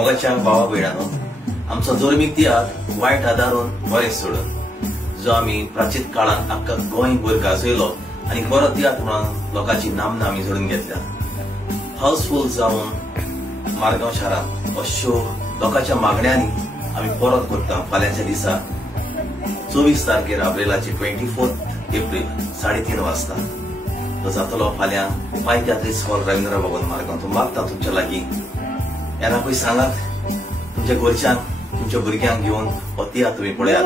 मोगाच्या भावा भयणांनो, आमचो जोरमीक तियात्र वायट आदारून बरें सोडून जो आमी प्राचीन काळात आख्खा गोंयभर गाजयलो आनी बरो तियात्र म्हणून लोकांची नामना आमी जोडून घेतल्या. हाऊसफुल जावन मारगांव शारांत हो शो लोकांच्या मागण्यांनी आमी परत करता. फाल्यांच्या दिसा 24 तारखेर एप्रिलाचे 24 एप्रिल 3:30 वाजता तो जातलो. फाल्यां पाय तियात्रीस हॉल रवींद्र भवन मारगांव. तो मागता तुमच्या लागीं येना पळय सांगात तुमच्या घरच्यांक तुमच्या भुरग्यांक घेवन हो तियात्र तुमी पळयात.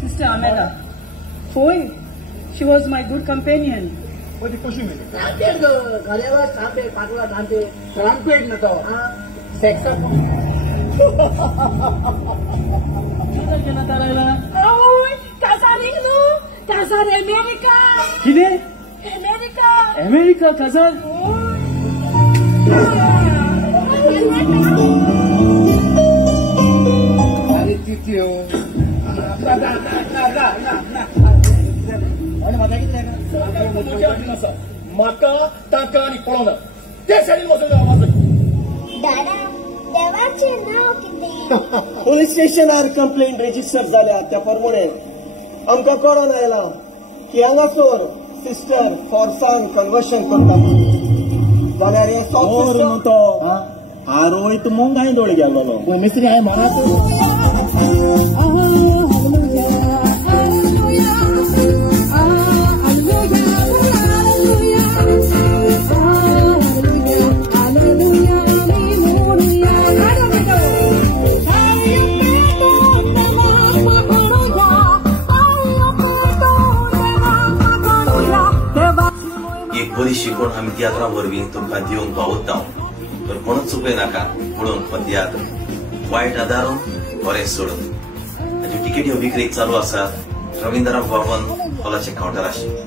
Sister Amela, hoy, she was my good companion. Pode coxinha. Galera sabe pagar dante, tranquilo na to. Sexo. Kita tarayla. Oy, casarinho no, casar América. Kine? América. America kazar. Ari titio. Maka taka ni polona. Desani mo sa mga दादा देवाचे नाव कितें? Police स्टेशनार complaint resistor जाल्या त्या प्रमाणे आमकां कळोन आयला की हांगासर सिस्टर फॉर सन कन्वर्शन करतात. जाल्यार हे तो आरोयत मोंगाय दोळ गेलो मिस्त्री हांवें म्हणत बरी शिकवण आमी तियात्रा वरवीं तुमकां दिवंक पावता. तर कोणूच चुकय नाका म्हणून हो तियात्र वायट आदारून बरें सोडून ताच्यो तिकेट्यो विक्रेक चालू आसात. रवींद्र भवन हॉलाचे कावंटर आशिल्ले.